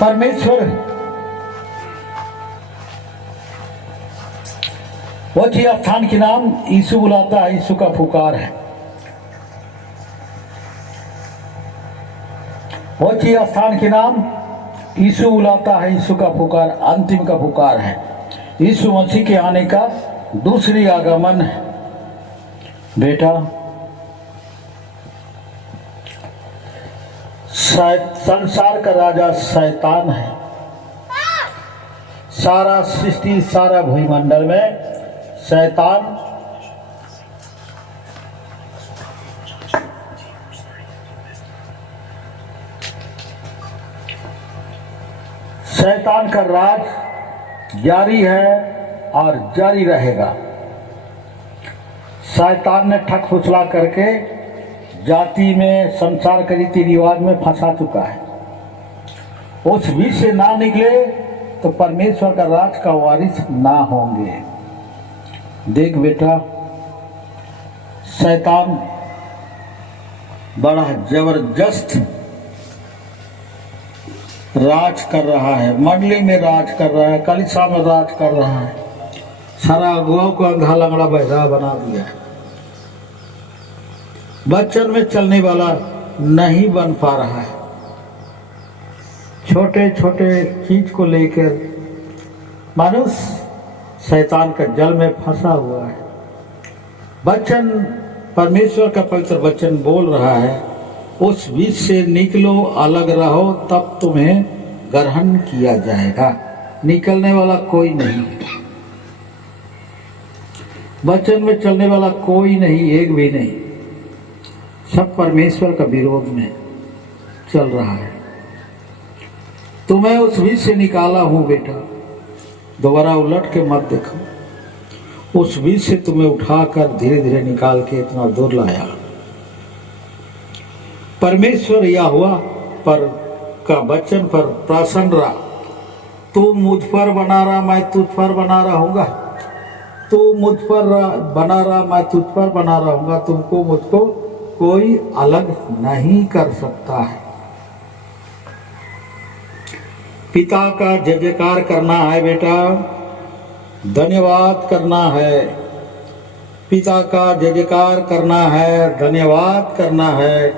परमेश्वर वो जी स्थान के नाम यीशु बुलाता है, यीशु का पुकार है। वो जी स्थान के नाम यीशु बुलाता है, यीशु का पुकार अंतिम का पुकार है। यीशु मसीह के आने का दूसरी आगमन है। बेटा, संसार का राजा शैतान है। सारा सृष्टि, सारा भूमंडल में शैतान का राज जारी है और जारी रहेगा। शैतान ने ठग फुसला करके जाति में, संसार के रीति रिवाज में फंसा चुका है। उस बीच से ना निकले तो परमेश्वर का राज का वारिस ना होंगे। देख बेटा, शैतान बड़ा जबरदस्त राज कर रहा है। मंडली में राज कर रहा है, कलीसिया में राज कर रहा है। सारा अगुओं को अंधा लंगड़ा बहरा बना दिया है। बच्चन में चलने वाला नहीं बन पा रहा है। छोटे छोटे चीज को लेकर मनुष्य शैतान का जल में फंसा हुआ है। वचन, परमेश्वर का पवित्र वचन बोल रहा है, उस बीच से निकलो, अलग रहो, तब तुम्हें ग्रहण किया जाएगा। निकलने वाला कोई नहीं, वचन में चलने वाला कोई नहीं, एक भी नहीं। सब परमेश्वर का विरोध में चल रहा है। तुम्हें उस बीच से निकाला हूं बेटा, दोबारा उलट के मत देखो। उस बीच से तुम्हें उठाकर धीरे धीरे निकाल के इतना दूर लाया। परमेश्वर यहोवा पर का वचन पर प्रसन्न रहा। तू मुझ पर बना रहा, मैं तुझ पर बना रहूंगा। तू मुझ पर बना रहा, मैं तुझ पर बना रहूंगा। तुमको मुझको कोई अलग नहीं कर सकता है। पिता का जय जयकार करना है बेटा, धन्यवाद करना है। पिता का जय जयकार करना है, धन्यवाद करना है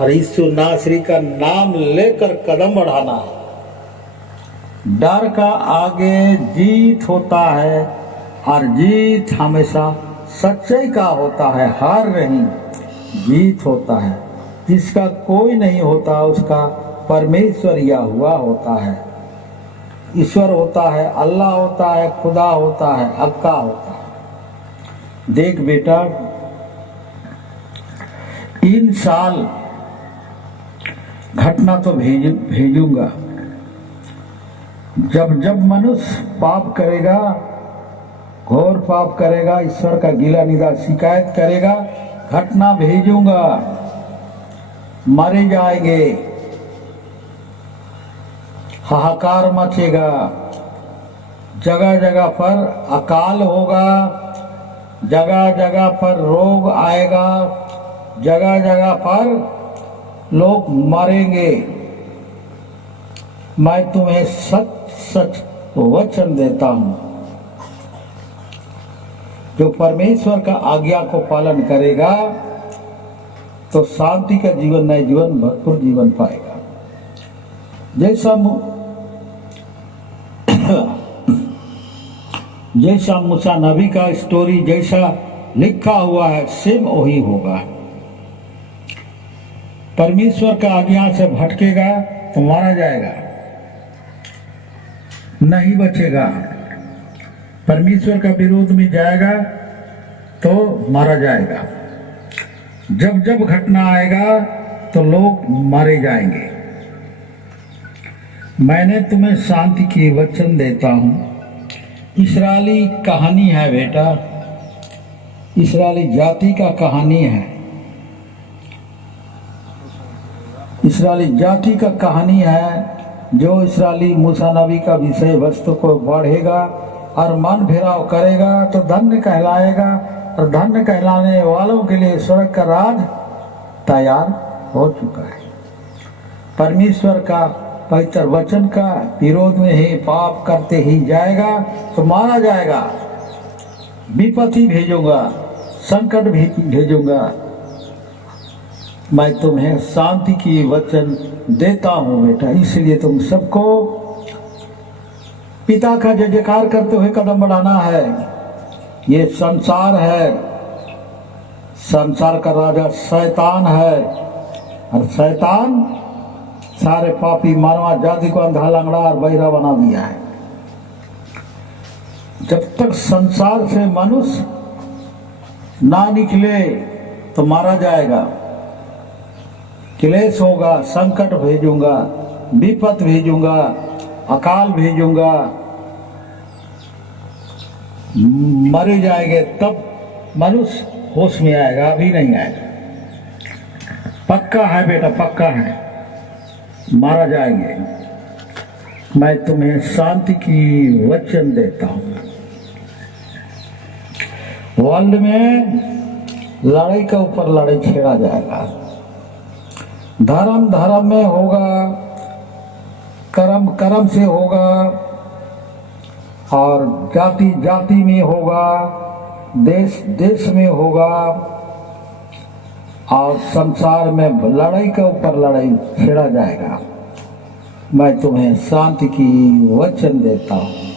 और यीशु नासरी का नाम लेकर कदम बढ़ाना है। डर का आगे जीत होता है और जीत हमेशा सच्चाई का होता है। हार नहीं, जीत होता है। जिसका कोई नहीं होता उसका परमेश्वर यहोवा होता है, ईश्वर होता है, अल्लाह होता है, खुदा होता है, अक्का होता है। देख बेटा, 3 साल घटना तो भेजूंगा। जब जब मनुष्य पाप करेगा, घोर पाप करेगा, ईश्वर का गिला निदा शिकायत करेगा, घटना भेजूंगा। मारे जाएंगे, हाहाकार मचेगा, जगह जगह पर अकाल होगा, जगह जगह पर रोग आएगा, जगह जगह पर लोग मरेंगे। मैं तुम्हें सच सच वचन देता हूं, जो परमेश्वर का आज्ञा को पालन करेगा तो शांति का जीवन, नए जीवन, भरपूर जीवन पाएगा। जैसा मूसा नबी का स्टोरी जैसा लिखा हुआ है, सेम वही होगा। परमेश्वर का आज्ञा से भटकेगा तो मारा जाएगा, नहीं बचेगा। परमेश्वर का विरोध में जाएगा तो मारा जाएगा। जब जब घटना आएगा तो लोग मारे जाएंगे। मैंने तुम्हें शांति की वचन देता हूं। इस्राएली कहानी है बेटा, इस्राएली जाति का कहानी है। इस्राएली जाति का कहानी है। जो इस्राएली मूसा नबी का विषय वस्तु को पढ़ेगा और मन फेराव करेगा तो धन्य कहलाएगा, और धन्य कहलाने वालों के लिए स्वर्ग का राज तैयार हो चुका है। परमेश्वर का पवित्र वचन का विरोध में ही पाप करते ही जाएगा तो मारा जाएगा। विपत्ति भेजूंगा, संकट भी भेजूंगा। मैं तुम्हें शांति की वचन देता हूं बेटा। इसलिए तुम सबको पिता का जय जयकार करते हुए कदम बढ़ाना है। ये संसार है, संसार का राजा शैतान है, और शैतान सारे पापी मानवा जाति को अंधा लंगड़ा और बहिरा बना दिया है। जब तक संसार से मनुष्य ना निकले तो मारा जाएगा। क्लेश होगा, संकट भेजूंगा, विपत भेजूंगा, अकाल भेजूंगा, मरे जाएंगे, तब मनुष्य होश में आएगा, अभी नहीं आएगा। पक्का है बेटा, पक्का है, मारा जाएंगे। मैं तुम्हें शांति की वचन देता हूं। वर्ल्ड में लड़ाई के ऊपर लड़ाई छेड़ा जाएगा। धर्म धर्म में होगा, कर्म कर्म से होगा, और जाति जाति में होगा, देश देश में होगा, और संसार में लड़ाई के ऊपर लड़ाई छेड़ा जाएगा। मैं तुम्हें शांति की वचन देता हूं।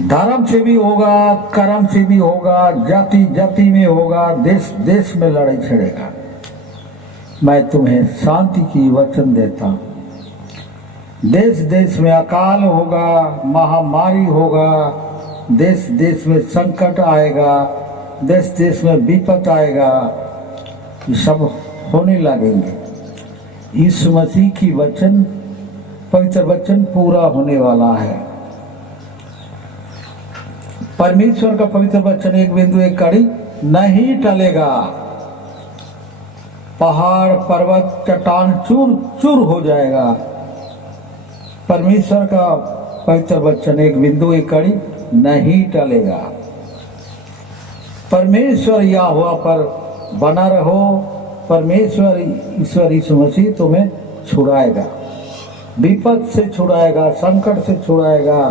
धर्म से भी होगा, कर्म से भी होगा, जाति जाति में होगा, देश देश में लड़ाई छेड़ेगा। मैं तुम्हें शांति की वचन देता हूं। देश देश में अकाल होगा, महामारी होगा, देश देश में संकट आएगा, देश देश में विपत आएगा, ये सब होने लगेंगे। यीशु मसीह की वचन, पवित्र वचन पूरा होने वाला है। परमेश्वर का पवित्र वचन एक बिंदु एक कड़ी नहीं टलेगा। पहाड़ पर्वत चट्टान चूर चूर हो जाएगा। परमेश्वर का पवित्र वचन एक बिंदु एक कड़ी नहीं टलेगा। परमेश्वर यहोवा पर बना रहो। परमेश्वर ईश्वर यीशु मसीह तुम्हें छुड़ाएगा, विपद से छुड़ाएगा, संकट से छुड़ाएगा,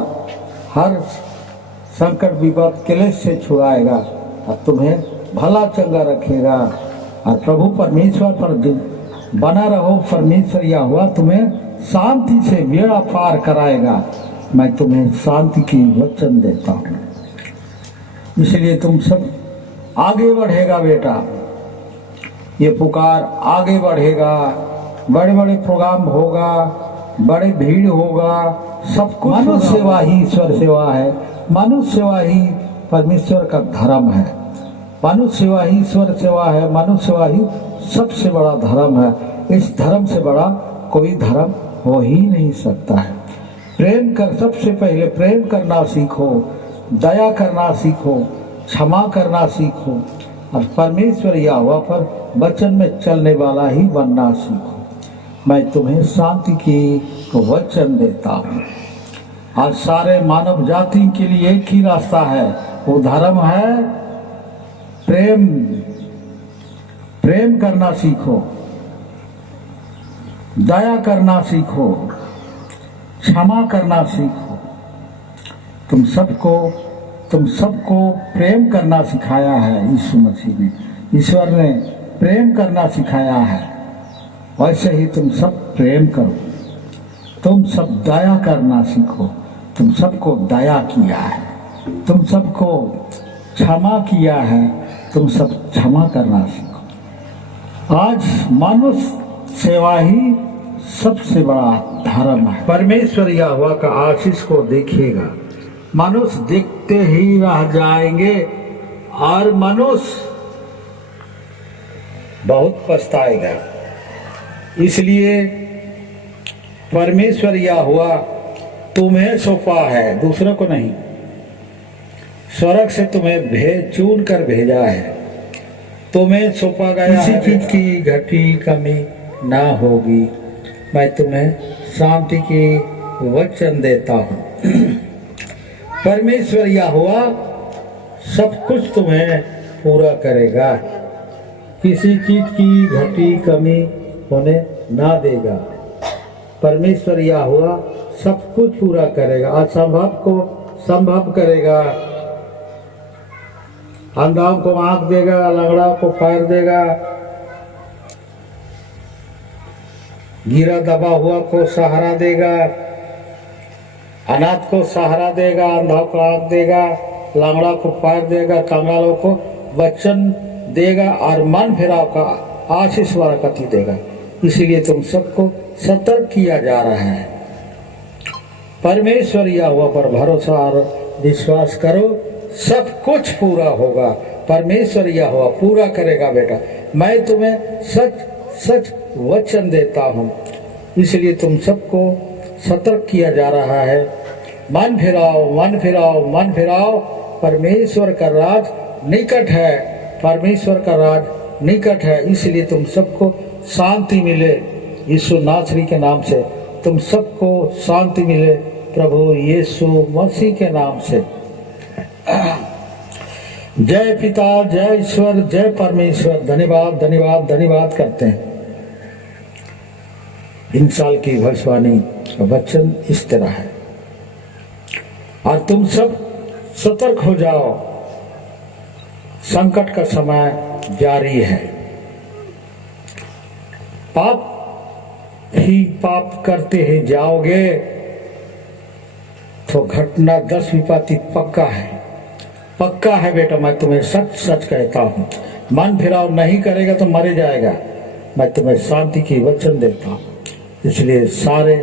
हर संकट विपद क्लेश से छुड़ाएगा, और तुम्हें भला चंगा रखेगा। और प्रभु परमेश्वर पर बना रहो। परमेश्वर यहोवा तुम्हें शांति से बेड़ा पार कराएगा। मैं तुम्हें शांति की वचन देता हूँ। इसलिए तुम सब आगे बढ़ेगा बेटा। ये पुकार आगे बढ़ेगा। बड़े बड़े प्रोग्राम होगा, बड़े भीड़ होगा, सब कुछ। मनुष्य सेवा ही ईश्वर सेवा है। मनुष्य सेवा ही परमेश्वर का धर्म है। मनुष्य सेवा ही ईश्वर सेवा है। मनुष्य सेवा ही सबसे बड़ा धर्म है। इस धर्म से बड़ा कोई धर्म हो ही नहीं सकता है। प्रेम कर, सबसे पहले प्रेम करना सीखो, दया करना सीखो, क्षमा करना सीखो, और परमेश्वर यहोवा पर वचन में चलने वाला ही बनना सीखो। मैं तुम्हें शांति की वचन देता हूँ। आज सारे मानव जाति के लिए एक ही रास्ता है, वो धर्म है प्रेम। प्रेम करना सीखो, दया करना सीखो, क्षमा करना सीखो। तुम सबको प्रेम करना सिखाया है यीशु मसीह ने। ईश्वर ने प्रेम करना सिखाया है। वैसे ही तुम सब प्रेम करो। तुम सब दया करना सीखो। तुम सबको दया किया है, तुम सबको क्षमा किया है, तुम सब क्षमा करना सीखो। आज मनुष्य सेवा ही सबसे बड़ा धर्म है। परमेश्वर यहोवा का आशीष को देखेगा। मनुष्य देखते ही रह जाएंगे, और मनुष्य बहुत पछताएगा। इसलिए परमेश्वर यहोवा तुम्हें सौंपा है, दूसरों को नहीं। स्वर्ग से तुम्हें चुन कर भेजा है, तुम्हें सौंपा गया। किसी चीज की घटी कमी ना होगी। मैं तुम्हें शांति की वचन देता हूँ। परमेश्वर यहोवा सब कुछ तुम्हें पूरा करेगा। किसी चीज की घटी कमी होने ना देगा। परमेश्वर यह हुआ सब कुछ पूरा करेगा, असंभव को संभव करेगा, अंधाओं को आंख देगा, लंगड़ा को पैर देगा, गिरा दबा हुआ को सहारा देगा, अनाथ को सहारा देगा, अंधा को आंख देगा, लंगड़ा को पैर देगा, कंगालों को वचन देगा और मन फिराव का आशीष बरकती देगा। इसीलिए तुम सबको सतर्क किया जा रहा है। परमेश्वर यह हुआ पर भरोसा और विश्वास करो, सब कुछ पूरा होगा। परमेश्वर यह हुआ पूरा करेगा बेटा। मैं तुम्हें सच सच वचन देता हूँ। इसलिए तुम सबको सतर्क किया जा रहा है। मन फिराओ, मन फिराओ, मन फिराओ। परमेश्वर का राज निकट है, परमेश्वर का राज निकट है। इसलिए तुम सबको शांति मिले। यीशु नासरी के नाम से तुम सबको शांति मिले, प्रभु यीशु मसीह के नाम से। जय पिता, जय ईश्वर, जय परमेश्वर। धन्यवाद धन्यवाद धन्यवाद करते हैं। इन साल की भविष्यवाणी का वचन इस तरह है। और तुम सब सतर्क हो जाओ, संकट का समय जारी है। पाप ही पाप करते ही जाओगे तो घटना 10 विपत्ति पक्का है, पक्का है बेटा। मैं तुम्हें सच सच कहता हूं, मन फिराव नहीं करेगा तो मरे जाएगा। मैं तुम्हें शांति की वचन देता हूं। इसलिए सारे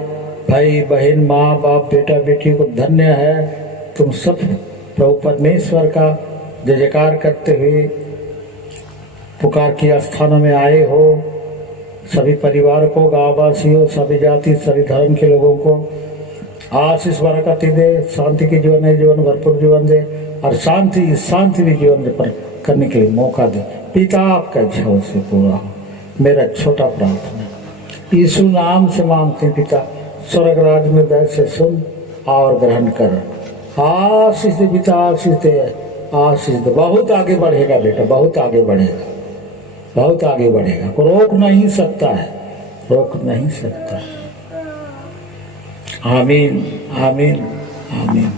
भाई बहन, माँ बाप, बेटा बेटी को धन्य है। तुम सब प्रभु परमेश्वर का जय जयकार करते हुए पुकार की स्थानों में आए हो। सभी परिवार को, गांववासियों, सभी जाति, सभी धर्म के लोगों को आशीष बरकती दे, शांति की जीवन है, जीवन भरपूर जीवन दे और शांति भी जीवन पर करने के लिए मौका दे। पिता आपका इच्छा से पूरा हो। मेरा छोटा प्रार्थना यीशु नाम से मांगते पिता, स्वर्ग राज में दया से सुन और ग्रहण कर। आशीष दे पिता, आशीष दे, आशीष दे। बहुत आगे बढ़ेगा बेटा, बहुत आगे बढ़ेगा, बहुत आगे बढ़ेगा। को रोक नहीं सकता है, रोक नहीं सकता। आमीन आमीन आमीन।